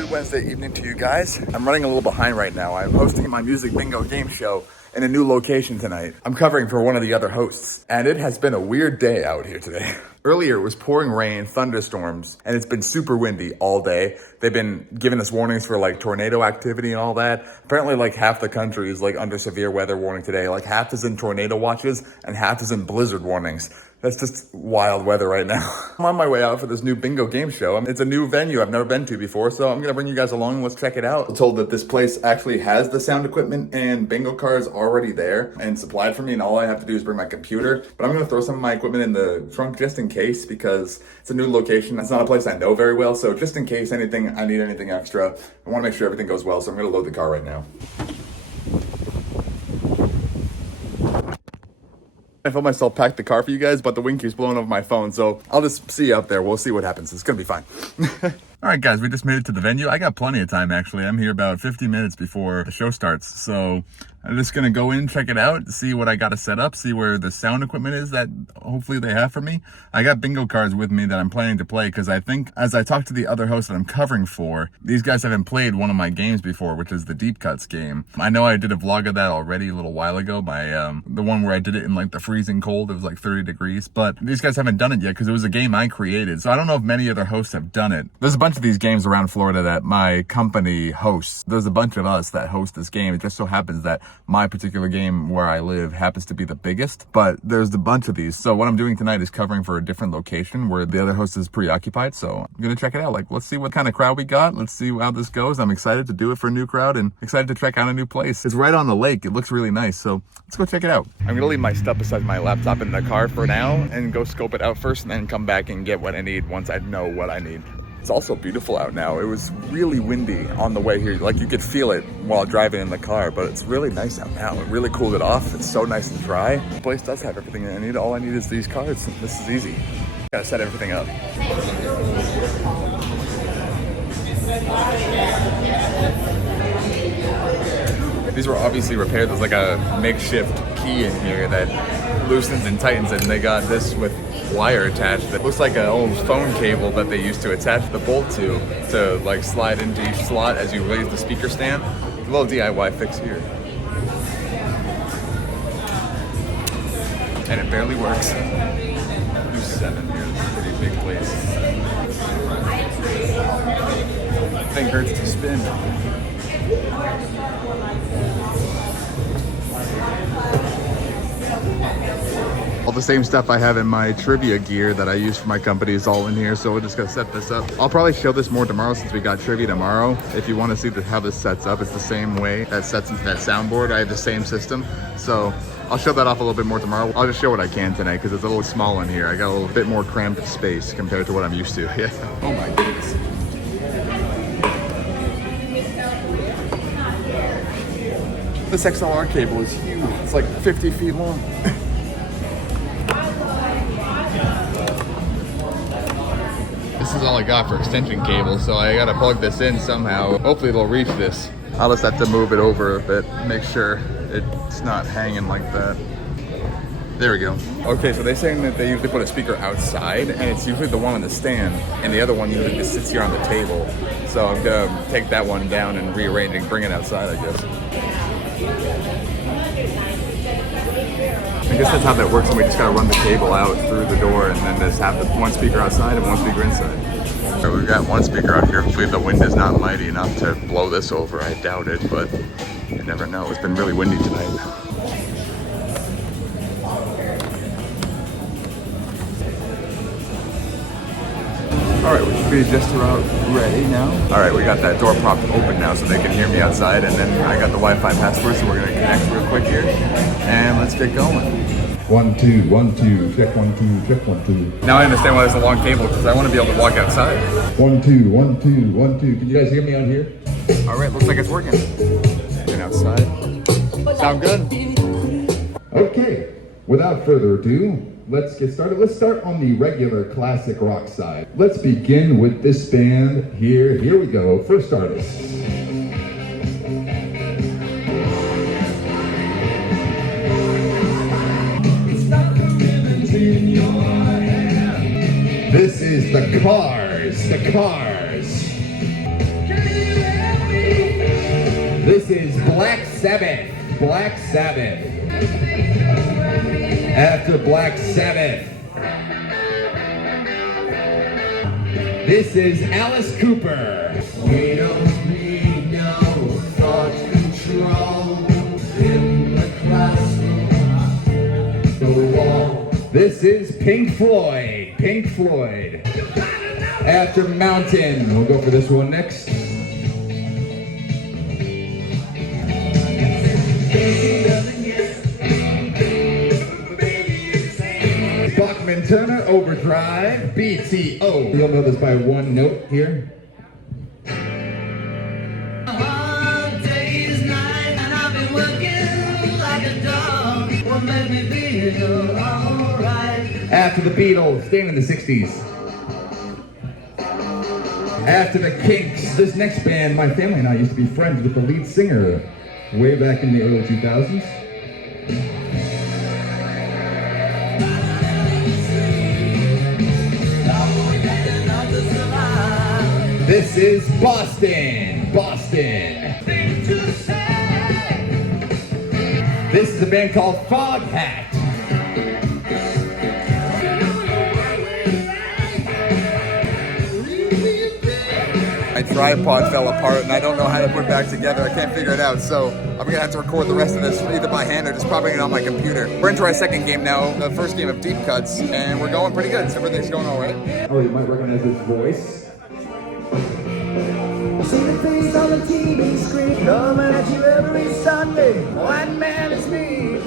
Good Wednesday evening to you guys. I'm running a little behind right now. I'm hosting my music bingo game show in a new location tonight. I'm covering for one of the other hosts, and it has been a weird day out here today. Earlier it was pouring rain, thunderstorms, and it's been super windy all day. They've been giving us warnings for like tornado activity and all that. Apparently like half the country is like under severe weather warning today. Like half is in tornado watches and half is in blizzard warnings. That's just wild weather right now. I'm on my way out for this new bingo game show. It's a new venue I've never been to before, so I'm gonna bring you guys along and let's check it out. I'm told that this place actually has the sound equipment and bingo cards already there and supplied for me, and all I have to do is bring my computer. But I'm gonna throw some of my equipment in the trunk just in case, because it's a new location. It's not a place I know very well, so just in case I need anything extra, I wanna make sure everything goes well, so I'm gonna load the car right now. I felt myself pack the car for you guys, but the wind keeps blowing over my phone, so I'll just see you out there. We'll see what happens. It's gonna be fine. All right, guys, we just made it to the venue. I got plenty of time, actually. I'm here about 50 minutes before the show starts, so I'm just gonna go in, check it out, see what I gotta set up, see where the sound equipment is that hopefully they have for me. I got bingo cards with me that I'm planning to play, because I think as I talk to the other hosts that I'm covering for, these guys haven't played one of my games before, which is the Deep Cuts game. I know I did a vlog of that already a little while ago, the one where I did it in like the freezing cold. It was like 30 degrees, but these guys haven't done it yet because it was a game I created. So I don't know if many other hosts have done it. There's a bunch of these games around Florida that my company hosts. There's a bunch of us that host this game. It just so happens that my particular game where I live happens to be the biggest, but there's a bunch of these. So what I'm doing tonight is covering for a different location where the other host is preoccupied. So I'm gonna check it out. Like, let's see what kind of crowd we got. Let's see how this goes. I'm excited to do it for a new crowd and excited to check out a new place. It's right on the lake. It looks really nice. So let's go check it out. I'm gonna leave my stuff beside my laptop in the car for now and go scope it out first and then come back and get what I need once I know what I need. It's also beautiful out now. It was really windy on the way here. Like you could feel it while driving in the car, but it's really nice out now. It really cooled it off. It's so nice and dry. The place does have everything I need. All I need is these cards. This is easy. Gotta set everything up. These were obviously repaired. There's like a makeshift key in here that loosens and tightens it, and they got this with wire attached that looks like an old phone cable that they used to attach the bolt to like slide into each slot as you raise the speaker stand. A little DIY fix here. And it barely works. Do 7 here. This is a pretty big place. Thing hurts to spin. All the same stuff I have in my trivia gear that I use for my company is all in here, so we're just gonna set this up. I'll probably show this more tomorrow since we got trivia tomorrow. If you want to see how this sets up, it's the same way that sets into that soundboard. I have the same system, so I'll show that off a little bit more tomorrow. I'll just show what I can tonight because it's a little small in here. I got a little bit more cramped space compared to what I'm used to. Yeah. Oh my goodness. This XLR cable is huge. It's like 50 feet long. This is all I got for extension cable, so I gotta plug this in somehow. Hopefully it'll reach this. I'll just have to move it over a bit, make sure it's not hanging like that. There we go. Okay, so they're saying that they usually put a speaker outside, and it's usually the one on the stand, and the other one usually just sits here on the table. So I'm gonna take that one down and rearrange and bring it outside, I guess. I guess that's how that works, and we just gotta run the cable out through the door and then just have the one speaker outside and one speaker inside. All right, we've got one speaker out here. Hopefully the wind is not mighty enough to blow this over. I doubt it, but you never know. It's been really windy tonight. All right, we should be just about ready now. All right, we got that door propped open now so they can hear me outside, and then I got the Wi-Fi password, so we're gonna connect real quick here, and let's get going. 1 2 1 2 check 1 2 check 1 2. Now I understand why there's a long cable, because I want to be able to walk outside. 1 2 1 2 1 2. Can you guys hear me out here? All right, looks like it's working. And outside. Sound good? Okay, without further ado, let's get started. Let's start on the regular classic rock side. Let's begin with this band here. Here we go. First artist. This is the Cars. The Cars. This is Black Sabbath. Black Sabbath. After Black Sabbath, this is Alice Cooper. We don't need no thought control in the classroom. The wall. This is Pink Floyd. Pink Floyd. After Mountain, we'll go for this one next. Bachman Turner Overdrive, BTO. You'll know this by one note here. After the Beatles, staying in the 60s. After the Kinks, this next band, my family and I used to be friends with the lead singer way back in the early 2000s. This is Boston. Boston. This is a band called Foghat. My tripod fell apart and I don't know how to put it back together. I can't figure it out, so I'm gonna have to record the rest of this either by hand or just popping it on my computer. We're into our second game now, the first game of deep cuts, and we're going pretty good. Everything's going all right. Oh, you might recognize his voice. See the face on the TV screen coming at you every Sunday. One man is me.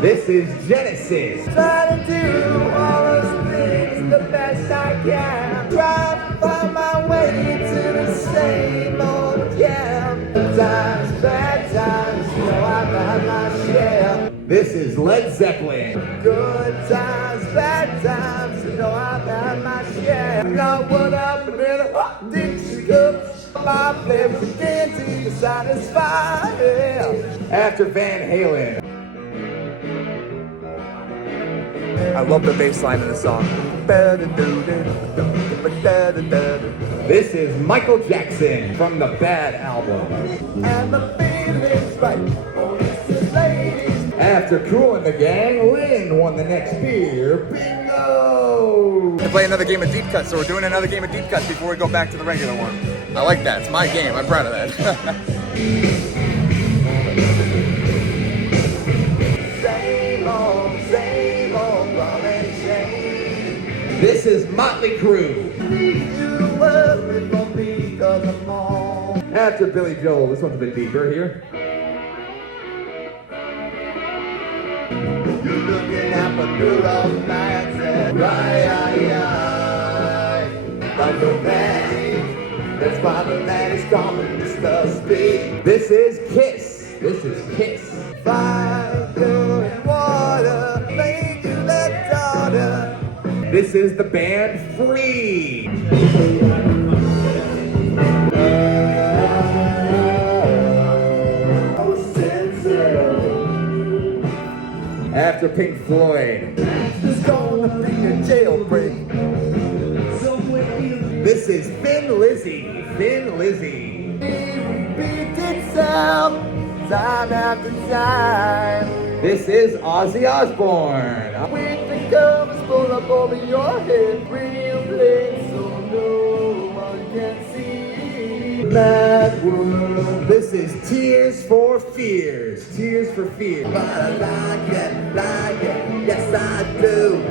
This is Genesis. Try to do all those things the best I can. Try to find my way to the same old camp. Good times, bad times, you know I've had my share. This is Led Zeppelin. Good times, bad times, you know I've had my share. Got one up and then a hot Dixie cup. My flavors again to be satisfied. Yeah. After Van Halen. I love the bass line of the song. This is Michael Jackson from the Bad album. And the feeling's right. Oh, this is ladies. After Cool and the Gang, Lynn won the next beer. Bingo! To play another game of deep cuts, so we're doing another game of deep cuts before we go back to the regular one. I like that. It's my game. I'm proud of that. Same old rum and shame. This is Motley Crue. You worry for me 'cause I'm all. After Billy Joel, this one's a bit deeper here. You're looking at the good old nights and right, like a man. That's why the man is calling Mr. Speed. This is Kiss. This is Kiss. Fire, fuel, and water, made you that daughter. This is the band Free. After Pink Floyd. It's gonna be a jailbreak. This is Thin Lizzy. Thin Lizzy. Repeat itself time after time. This is Ozzy Osbourne. With the covers pulled up over your head, real plain so no one can see. Mad world. This is Tears for Fears. Tears for Fears. But I like it, yes I do.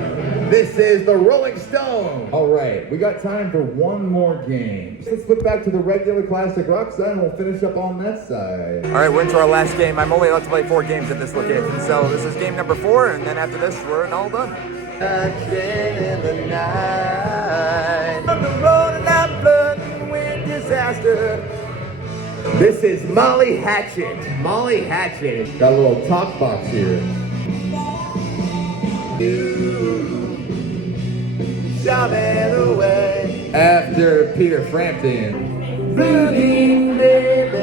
This is the Rolling Stone. All right, we got time for one more game. Let's flip back to the regular classic rock side and we'll finish up on that side. All right, we're into our last game. I'm only allowed to play 4 games at this location, so this is game number 4, and then after this, we're all done. Touching in the night. On the road and I'm flooding with disaster. This is Molly Hatchet. Molly Hatchet. Got a little talk box here. You shot it away. After Peter Frampton. Bleeding baby,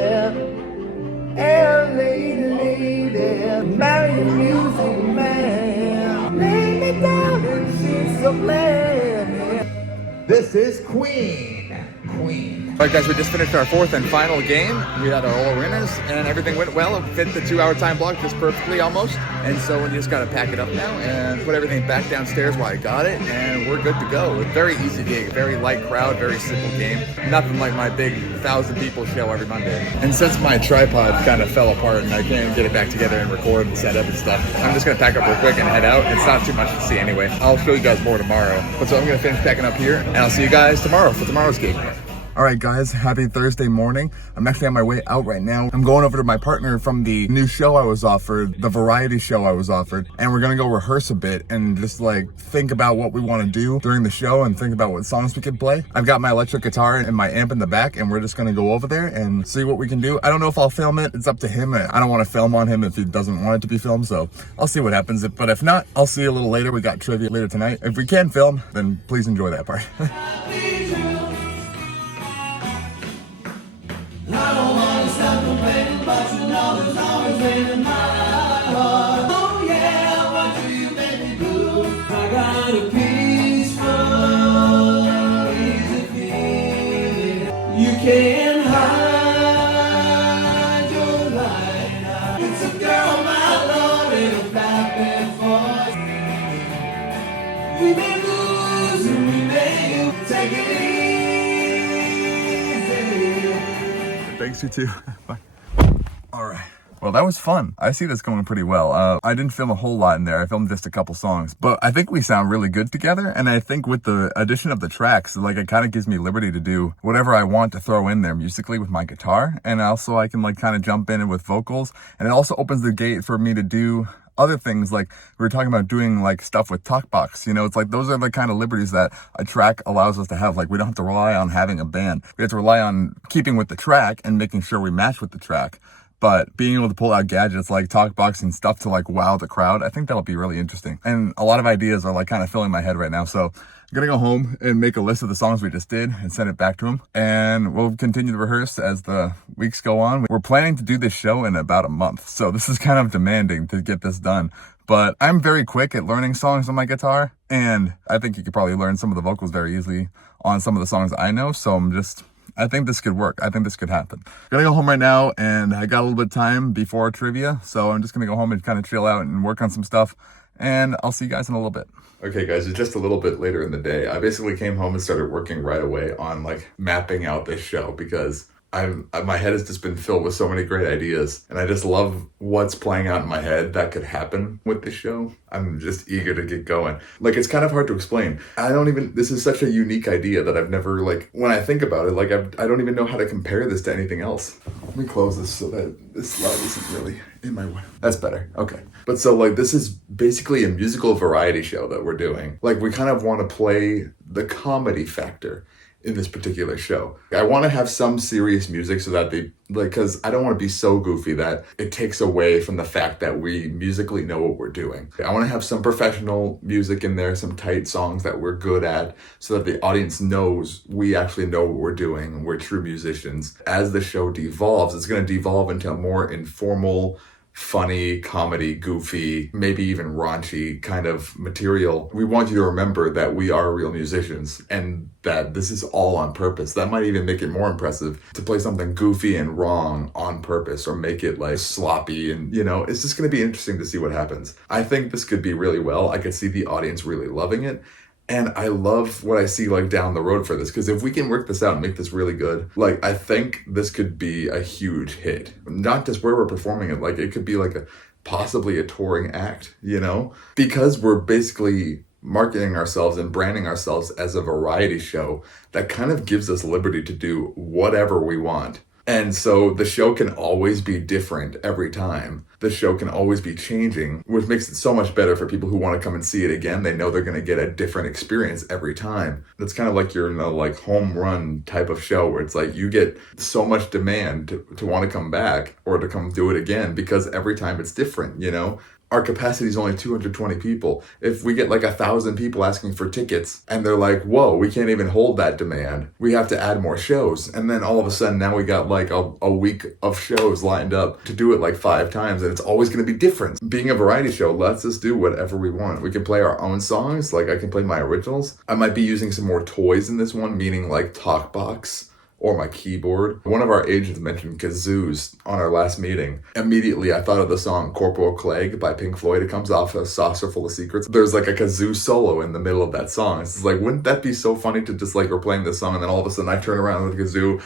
and lady, marry a music man. Lay me down and she's so glad. This is Queen. Queen. All right, guys, we just finished our fourth and final game. We had our all winners, and everything went well. It fit the 2-hour time block just perfectly, almost. And so we just got to pack it up now and put everything back downstairs while I got it, and we're good to go. Very easy gig, very light crowd, very simple game. Nothing like my big 1,000-people show every Monday. And since my tripod kind of fell apart and I can't get it back together and record and set up and stuff, I'm just going to pack up real quick and head out. It's not too much to see anyway. I'll show you guys more tomorrow. But so I'm going to finish packing up here, and I'll see you guys tomorrow for tomorrow's gig. All right, guys, happy Thursday morning. I'm actually on my way out right now. I'm going over to my partner from the new show I was offered, the variety show I was offered, and we're gonna go rehearse a bit and just like think about what we wanna do during the show and think about what songs we could play. I've got my electric guitar and my amp in the back, and we're just gonna go over there and see what we can do. I don't know if I'll film it. It's up to him. I don't wanna film on him if he doesn't want it to be filmed, so I'll see what happens. But if not, I'll see you a little later. We got trivia later tonight. If we can film, then please enjoy that part. I don't wanna stop complaining, but you know there's always rain in my heart. Oh yeah, what do you make me do? I got a peaceful, easy feeling. You can't hide your light. It's a girl, my lord, in a flapping voice. We may lose and we may take it easy. Thanks, you too. Bye. All right. Well, that was fun. I see this going pretty well. I didn't film a whole lot in there. I filmed just a couple songs, but I think we sound really good together. And I think with the addition of the tracks, like it kind of gives me liberty to do whatever I want to throw in there musically with my guitar. And also I can like kind of jump in with vocals. And it also opens the gate for me to do other things, like we were talking about doing like stuff with talkbox, you know, it's like those are the kind of liberties that a track allows us to have. Like we don't have to rely on having a band. We have to rely on keeping with the track and making sure we match with the track. But being able to pull out gadgets like talkbox and stuff to like wow the crowd, I think that'll be really interesting. And a lot of ideas are like kind of filling my head right now. So I'm gonna go home and make a list of the songs we just did and send it back to him. And we'll continue to rehearse as the weeks go on. We're planning to do this show in about a month. So this is kind of demanding to get this done. But I'm very quick at learning songs on my guitar. And I think you could probably learn some of the vocals very easily on some of the songs I know. So I think this could work. I think this could happen. I'm gonna go home right now, and I got a little bit of time before trivia. So I'm just gonna go home and kind of chill out and work on some stuff. And I'll see you guys in a little bit. Okay, guys, it's just a little bit later in the day. I basically came home and started working right away on like mapping out this show because my head has just been filled with so many great ideas, and I just love what's playing out in my head that could happen with this show. I'm just eager to get going. Like, it's kind of hard to explain. This is such a unique idea that I've never, like, when I think about it, like, I don't even know how to compare this to anything else. Let me close this so that this light isn't really in my way. That's better. Okay. But so, like, this is basically a musical variety show that we're doing. Like, we kind of want to play the comedy factor in this particular show. I want to have some serious music so that because I don't want to be so goofy that it takes away from the fact that we musically know what we're doing. I want to have some professional music in there, some tight songs that we're good at, so that the audience knows we actually know what we're doing and we're true musicians. As the show devolves, it's going to devolve into a more informal, funny, comedy, goofy, maybe even raunchy kind of material. We want you to remember that we are real musicians and that this is all on purpose. That might even make it more impressive to play something goofy and wrong on purpose, or make it like sloppy, and you know, it's just going to be interesting to see what happens. I think this could be really well. I could see the audience really loving it. And I love what I see like down the road for this, because if we can work this out and make this really good, like I think this could be a huge hit. Not just where we're performing it, like it could be like possibly a touring act, you know? Because we're basically marketing ourselves and branding ourselves as a variety show that kind of gives us liberty to do whatever we want. And so the show can always be different every time. The show can always be changing, which makes it so much better for people who want to come and see it again. They know they're going to get a different experience every time. It's kind of like you're in a like home run type of show where it's like you get so much demand to want to come back or to come do it again because every time it's different, you know? our capacity is only 220 people. If we get like 1,000 people asking for tickets and they're like, whoa, we can't even hold that demand, we have to add more shows. And then all of a sudden now we got like a week of shows lined up to do it like 5 times, and it's always going to be different. Being a variety show lets us do whatever we want. We can play our own songs, like I can play my originals. I might be using some more toys in this one, meaning like TalkBox or my keyboard. One of our agents mentioned kazoos on our last meeting. Immediately, I thought of the song Corporal Clegg by Pink Floyd. It comes off A Saucer Full of Secrets. There's like a kazoo solo in the middle of that song. It's like, wouldn't that be so funny to just like, we're playing this song and then all of a sudden I turn around with a kazoo,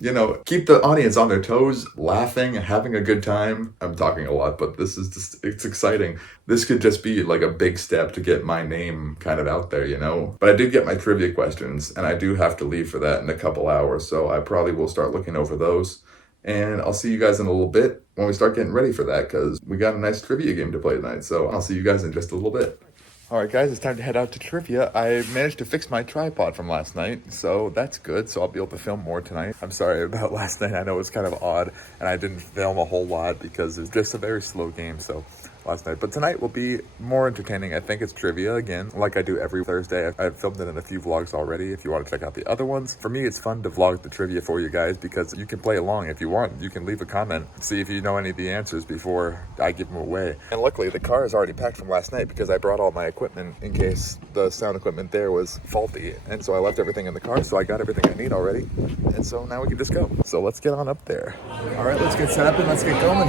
you know, keep the audience on their toes, laughing, having a good time. I'm talking a lot, but this is just, it's exciting. This could just be like a big step to get my name kind of out there, you know? But I did get my trivia questions and I do have to leave for that in a couple hours, so I probably will start looking over those, and I'll see you guys in a little bit when we start getting ready for that, because we got a nice trivia game to play tonight. So I'll see you guys in just a little bit. All right, guys, it's time to head out to trivia. I managed to fix my tripod from last night, so that's good. So I'll be able to film more tonight. I'm sorry about last night. I know it was kind of odd, and I didn't film a whole lot because it's just a very slow game. So last night, but tonight will be more entertaining. I think it's trivia again, like I do every Thursday. I've filmed it in a few vlogs already if you want to check out the other ones. For me, it's fun to vlog the trivia for you guys because you can play along if you want. You can leave a comment, see if you know any of the answers before I give them away. And luckily the car is already packed from last night because I brought all my equipment in case the sound equipment there was faulty, and so I left everything in the car, so I got everything I need already, and so now we can just go. So let's get on up there. All right, let's get set up and let's get going.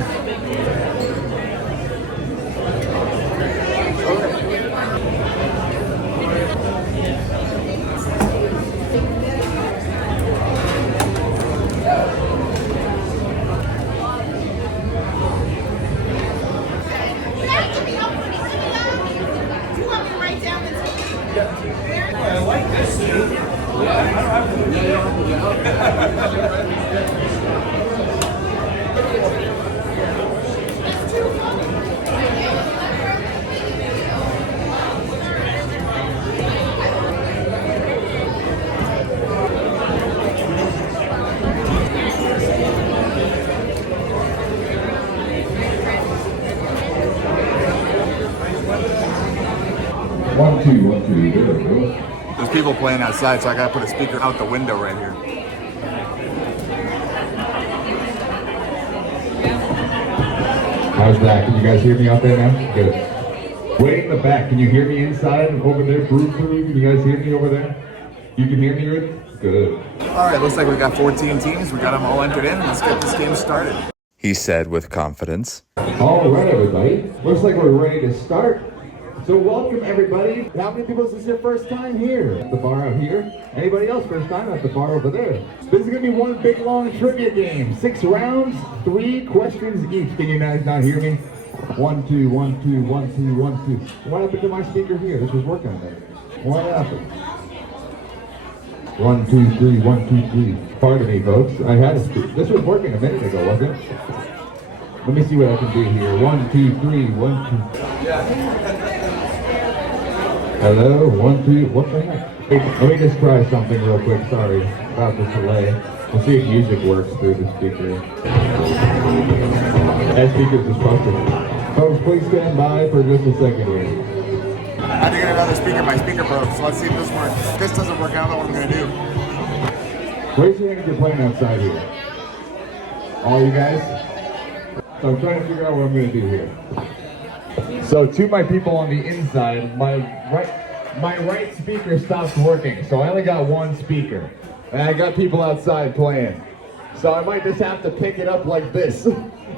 1, 2, 1, 2, there we go. There's people playing outside, so I gotta put a speaker out the window right here. How's that? Can you guys hear me out there now? Good. Way in the back, can you hear me inside over there? Can you guys hear me over there? You can hear me good? Good. All right, looks like we got 14 teams. We got them all entered in. Let's get this game started, he said with confidence. All right, everybody. Looks like we're ready to start. So welcome, everybody. How many people is this your first time here? At the bar out here? Anybody else first time at the bar over there? This is going to be one big, long trivia game. 6 rounds, 3 questions each. Can you guys not hear me? 1, 2, 1, 2, 1, 2, 1, 2. What happened to my speaker here? This was working on there. What happened? 1, 2, 3, 1, 2, 3. Pardon me, folks. I had a speaker. This was working a minute ago, wasn't it? Let me see what I can do here. 1, 2, 3, 1, 2. Hello, 1, 2, what the heck? Wait, let me just try something real quick, sorry about this delay. We'll see if music works through the speaker. That speaker's just busted. Folks, please stand by for just a second here. I had to get another speaker. My speaker broke, so let's see if this works. If this doesn't work, I don't know what I'm gonna do. Raise your hand if you're playing outside here. All you guys? So I'm trying to figure out what I'm gonna do here. So to my people on the inside, my right speaker stopped working, so I only got 1 speaker. And I got people outside playing. So I might just have to pick it up like this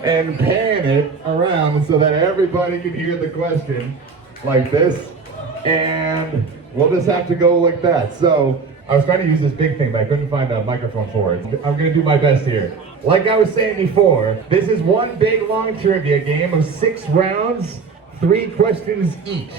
and pan it around so that everybody can hear the question like this. And we'll just have to go like that. So I was trying to use this big thing, but I couldn't find a microphone for it. I'm gonna do my best here. Like I was saying before, this is one big long trivia game of 6 rounds, 3 questions each.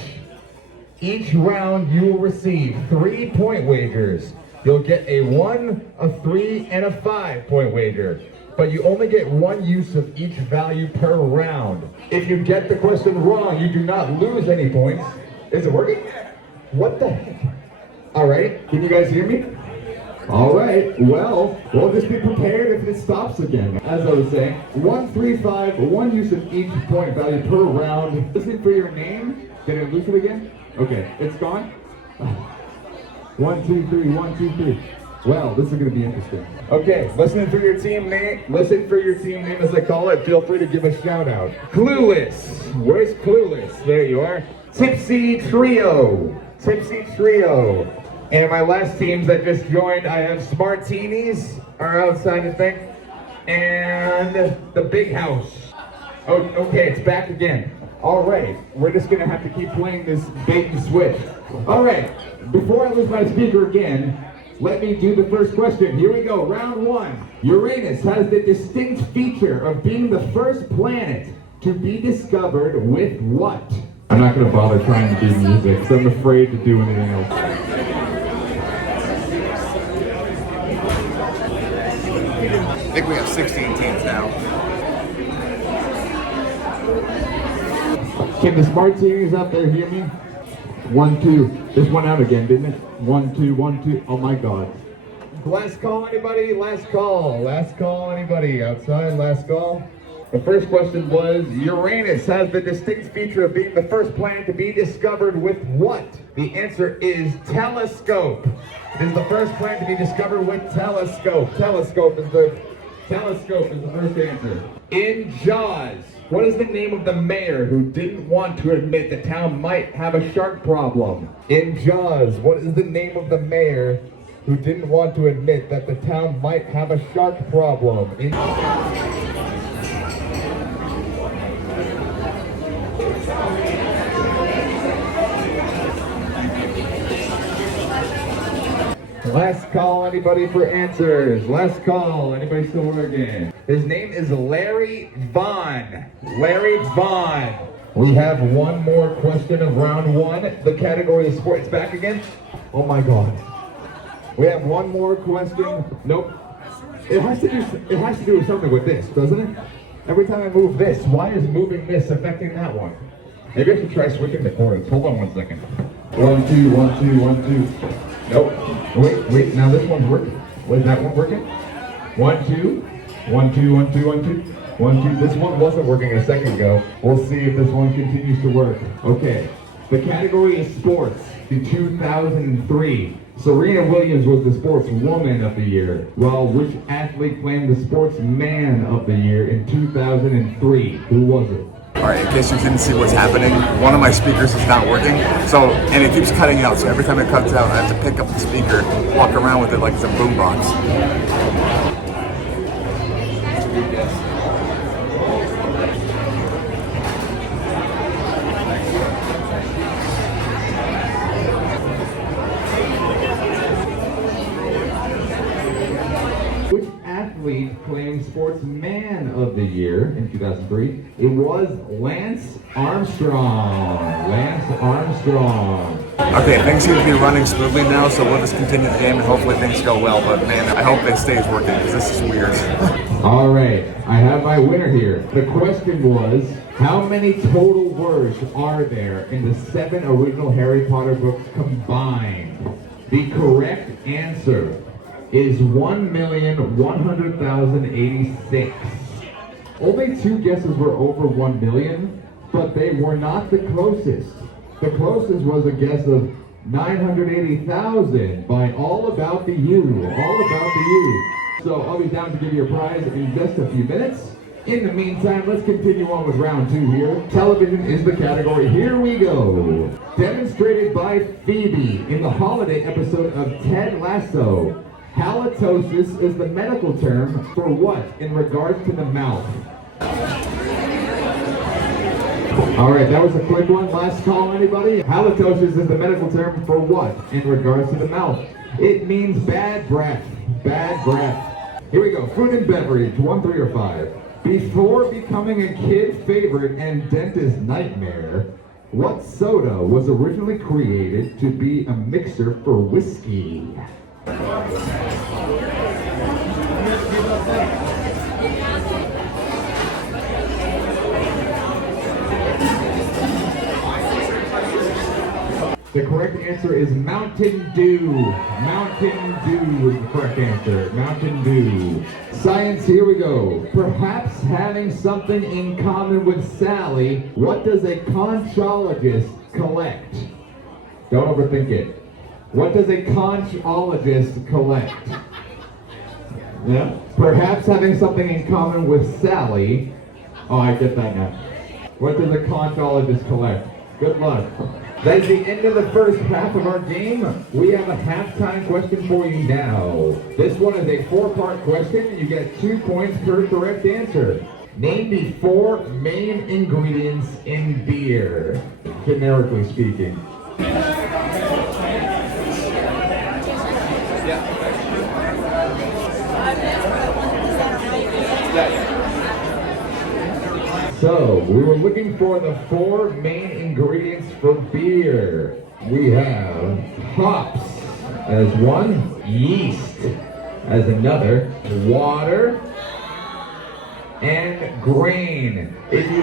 Each round you will receive 3-point wagers. You'll get a 1, a 3, and a 5-point wager. But you only get 1 use of each value per round. If you get the question wrong, you do not lose any points. Is it working? What the heck? All right, can you guys hear me? All right, well, we'll just be prepared if it stops again. As I was saying, 1, 3, 5, one use of each point value per round. Listen for your name. Did I lose it again? Okay, it's gone. 1, 2, 3, 1, 2, 3. Well, this is going to be interesting. Okay, listen for your team name. Listen for your team name as I call it. Feel free to give a shout out. Clueless. Where's Clueless? There you are. Tipsy Trio. Tipsy Trio. And my last teams that just joined, I have Smartinis are outside, I think. And the Big House. Oh, okay, it's back again. All right, we're just gonna have to keep playing this bait and switch. All right, before I lose my speaker again, let me do the first question. Here we go, round 1. Uranus has the distinct feature of being the first planet to be discovered with what? I'm not gonna bother trying to do music because I'm afraid to do anything else. I think we have 16 teams now. Can the smart teams out there hear me? 1, 2. This went out again, didn't it? 1, 2, 1, 2. Oh my God. Last call, anybody? Last call. Last call, anybody? Outside, last call. The first question was, Uranus has the distinct feature of being the first planet to be discovered with what? The answer is telescope. It is the first planet to be discovered with telescope. Telescope is the first answer. In Jaws, what is the name of the mayor who didn't want to admit the town might have a shark problem? In Jaws, what is the name of the mayor who didn't want to admit that the town might have a shark problem? Last call, anybody for answers? Last call, anybody still working? His name is Larry Vaughn. Larry Vaughn. We have one more question of round 1. The category is sports. Back again? Oh my God. We have one more question. Nope. It has to do with something with this, doesn't it? Every time I move this, why is moving this affecting that one? Maybe I should try switching the chords. Hold on 1 second. 1, 2, 1, 2, 1, 2. Nope. Wait, now this one's working. Was that one working? 1, 2, 1, 2, 1, 2, 1, 2, 1, 2. This one wasn't working a second ago. We'll see if this one continues to work. Okay. The category is sports. In 2003, Serena Williams was the sportswoman of the year, while which athlete claimed the sportsman of the year in 2003? Who was it? Alright, in case you didn't see what's happening, one of my speakers is not working, and it keeps cutting out, so every time it cuts out, I have to pick up the speaker, walk around with it like it's a boombox. Which athlete claimed Sportsman of the Year in 2003? It was Lance Armstrong. Lance Armstrong. Okay, things seem to be running smoothly now, so we'll just continue the game and hopefully things go well, but man, I hope it stays working, because this is weird. All right, I have my winner here. The question was, how many total words are there in the 7 original Harry Potter books combined? The correct answer is 1,100,086. Only 2 guesses were over 1 million, but they were not the closest. The closest was a guess of 980,000 by All About the You. All About the You. So I'll be down to give you a prize in just a few minutes. In the meantime, let's continue on with round 2 here. Television is the category. Here we go. Demonstrated by Phoebe in the holiday episode of Ted Lasso. Halitosis is the medical term for what in regards to the mouth? All right, that was a quick one. Last call, anybody? Halitosis is the medical term for what in regards to the mouth? It means bad breath. Bad breath. Here we go. Food and beverage, 1, 3, or 5. Before becoming a kid favorite and dentist nightmare, what soda was originally created to be a mixer for whiskey? The correct answer is Mountain Dew. Mountain Dew is the correct answer. Mountain Dew. Science, here we go. Perhaps having something in common with Sally, what does a conchologist collect? Don't overthink it. What does a conchologist collect? Yeah. Perhaps having something in common with Sally. Oh, I get that now. What does a conchologist collect? Good luck. That is the end of the first half of our game. We have a halftime question for you now. This one is a 4-part question. You get 2 points per correct answer. Name the 4 main ingredients in beer, generically speaking. So, we were looking for the 4 main ingredients for beer. We have hops as one, yeast as another, water, and grain. If you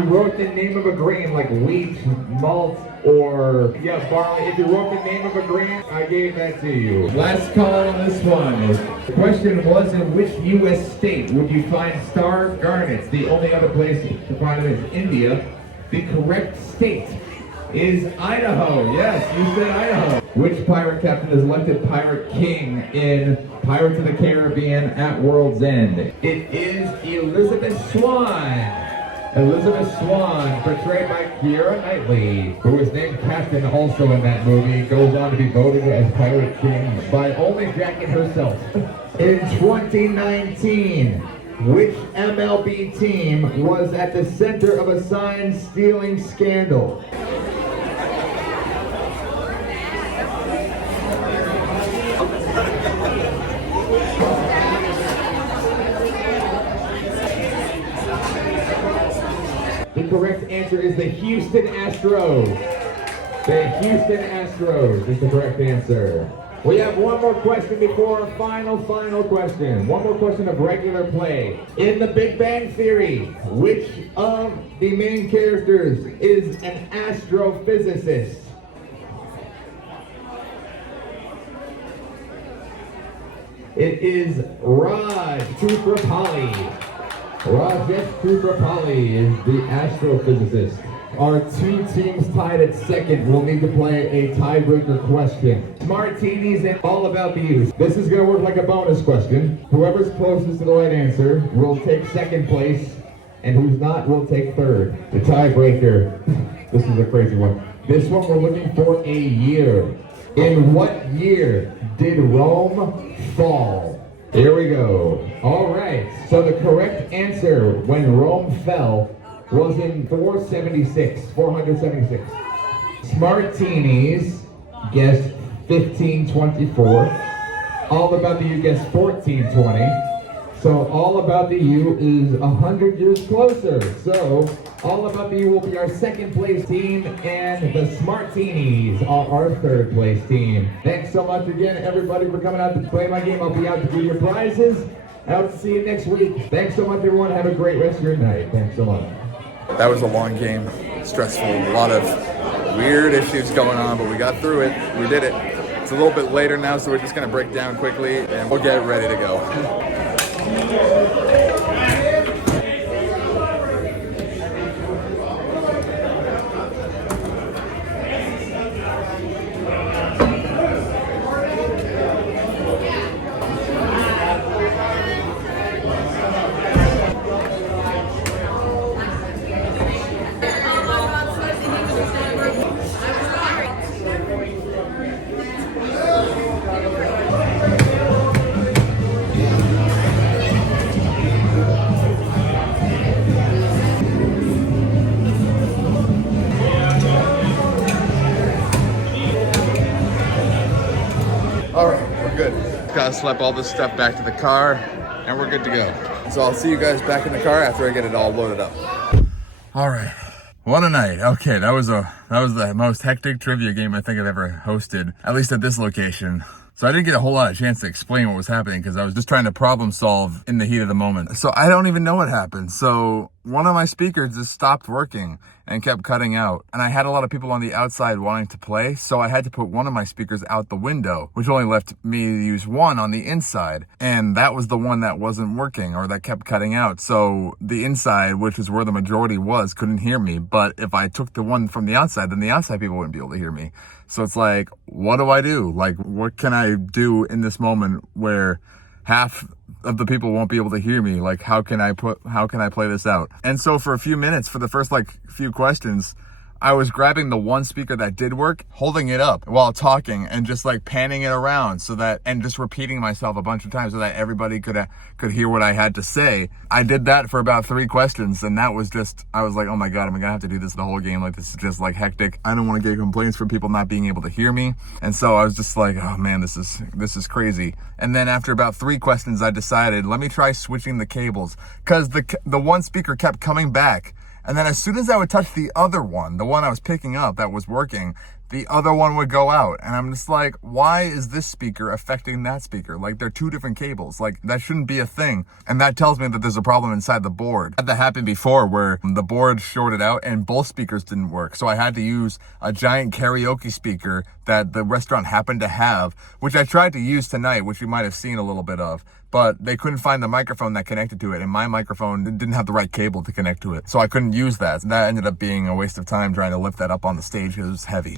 wrote the name of a grain like wheat, malt, or barley, if you wrote the name of a grain, I gave that to you. Last call on this one. The question was, in which U.S. state would you find star garnets? The only other place to find them is India. The correct state is Idaho. Yes, you said Idaho. Which pirate captain is elected Pirate King in Pirates of the Caribbean at World's End? It is Elizabeth Swann. Elizabeth Swann, portrayed by Keira Knightley, who was named captain also in that movie, goes on to be voted as Pirate King by only Jackie herself. In 2019, which MLB team was at the center of a sign-stealing scandal? The correct answer is the Houston Astros. The Houston Astros is the correct answer. We have one more question before our final question. One more question of regular play. In The Big Bang Theory, which of the main characters is an astrophysicist? It is Raj Koothrappali. Rajesh Koothrappali is the astrophysicist. Our 2 teams tied at second will need to play a tiebreaker question. Martinis and all about the use. This is going to work like a bonus question. Whoever's closest to the right answer will take second place, and who's not will take third. The tiebreaker. This is a crazy one. This one we're looking for a year. In what year did Rome fall? Here we go. All right. So the correct answer when Rome fell was in 476. Smartinis guessed 1524. All About the U guessed 1420. So All About the U is 100 years closer. So All About the U will be our second place team, and the Smartinis are our third place team. Thanks so much again, everybody, for coming out to play my game. I'll be out to give your prizes. I'll see you next week. Thanks so much, everyone. Have a great rest of your night. Thanks so much. That was a long game, stressful, a lot of weird issues going on, but we got through it. We did it. It's a little bit later now, so we're just gonna break down quickly and we'll get ready to go. Gotta slap all this stuff back to the car, and we're good to go. So I'll see you guys back in the car after I get it all loaded up. All right, what a night. Okay, that was the most hectic trivia game I think I've ever hosted, at least at this location. So I didn't get a whole lot of chance to explain what was happening because I was just trying to problem solve in the heat of the moment. So I don't even know what happened. So one of my speakers just stopped working and kept cutting out. And I had a lot of people on the outside wanting to play, so I had to put one of my speakers out the window, which only left me to use one on the inside. And that was the one that wasn't working, or that kept cutting out. So the inside, which is where the majority was, couldn't hear me. But if I took the one from the outside, then the outside people wouldn't be able to hear me. So it's like, what do I do? Like, what can I do in this moment where half of the people won't be able to hear me? Like, how can I play this out? And so for a few minutes, for the first like few questions, I was grabbing the one speaker that did work, holding it up while talking and just like panning it around so that, and just repeating myself a bunch of times so that everybody could hear what I had to say. I did that for about 3 questions, and that was just, I was like, oh my God, am I gonna have to do this the whole game? Like, this is just like hectic. I don't want to get complaints from people not being able to hear me. And so I was just like, oh man, this is crazy. And then after about 3 questions, I decided, let me try switching the cables, because the one speaker kept coming back. And then as soon as I would touch the other one, the one I was picking up that was working, the other one would go out. And I'm just like, why is this speaker affecting that speaker? Like, they're 2 different cables. Like, that shouldn't be a thing. And that tells me that there's a problem inside the board. Had that happened before, where the board shorted out and both speakers didn't work. So I had to use a giant karaoke speaker that the restaurant happened to have, which I tried to use tonight, which you might have seen a little bit of. But they couldn't find the microphone that connected to it, and my microphone didn't have the right cable to connect to it. So I couldn't use that. And that ended up being a waste of time trying to lift that up on the stage because it was heavy.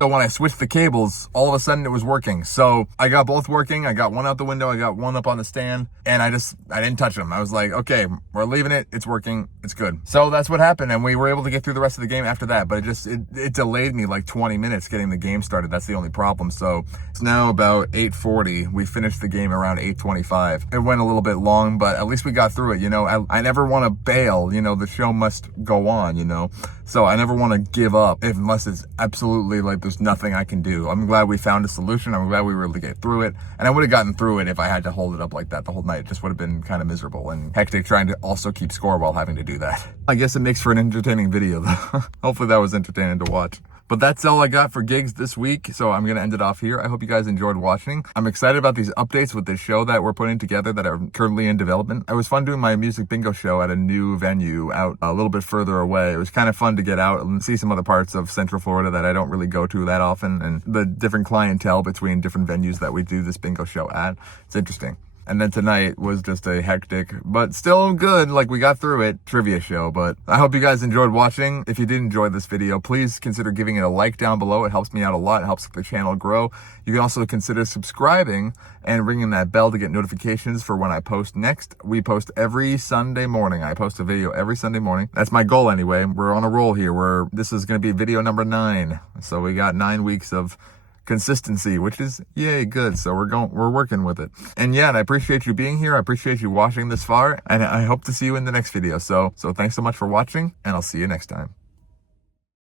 So when I switched the cables, all of a sudden it was working. So I got both working. I got one out the window. I got one up on the stand, and I didn't touch them. I was like, okay, we're leaving it. It's working. It's good. So that's what happened. And we were able to get through the rest of the game after that, but it delayed me like 20 minutes getting the game started. That's the only problem. So it's now about 8:40. We finished the game around 8:25. It went a little bit long, but at least we got through it. You know, I never want to bail. You know, the show must go on, you know, so I never want to give up unless it's absolutely like there's nothing I can do. I'm glad we found a solution. I'm glad we were able to get through it. And I would have gotten through it if I had to hold it up like that the whole night. It just would have been kind of miserable and hectic trying to also keep score while having to do that. I guess it makes for an entertaining video though. Hopefully that was entertaining to watch. But that's all I got for gigs this week, so I'm going to end it off here. I hope you guys enjoyed watching. I'm excited about these updates with this show that we're putting together that are currently in development. It was fun doing my music bingo show at a new venue out a little bit further away. It was kind of fun to get out and see some other parts of Central Florida that I don't really go to that often, and the different clientele between different venues that we do this bingo show at. It's interesting. And then tonight was just a hectic, but still good, like we got through it, trivia show. But I hope you guys enjoyed watching. If you did enjoy this video, please consider giving it a like down below. It helps me out a lot. It helps the channel grow. You can also consider subscribing and ringing that bell to get notifications for when I post next. We post every Sunday morning. I post a video every Sunday morning. That's my goal anyway. We're on a roll here. This is going to be video number 9. So we got 9 weeks of consistency, which is yay good. So we're working with it. And yeah, and I appreciate you being here. I appreciate you watching this far, and I hope to see you in the next video. So thanks so much for watching, and I'll see you next time.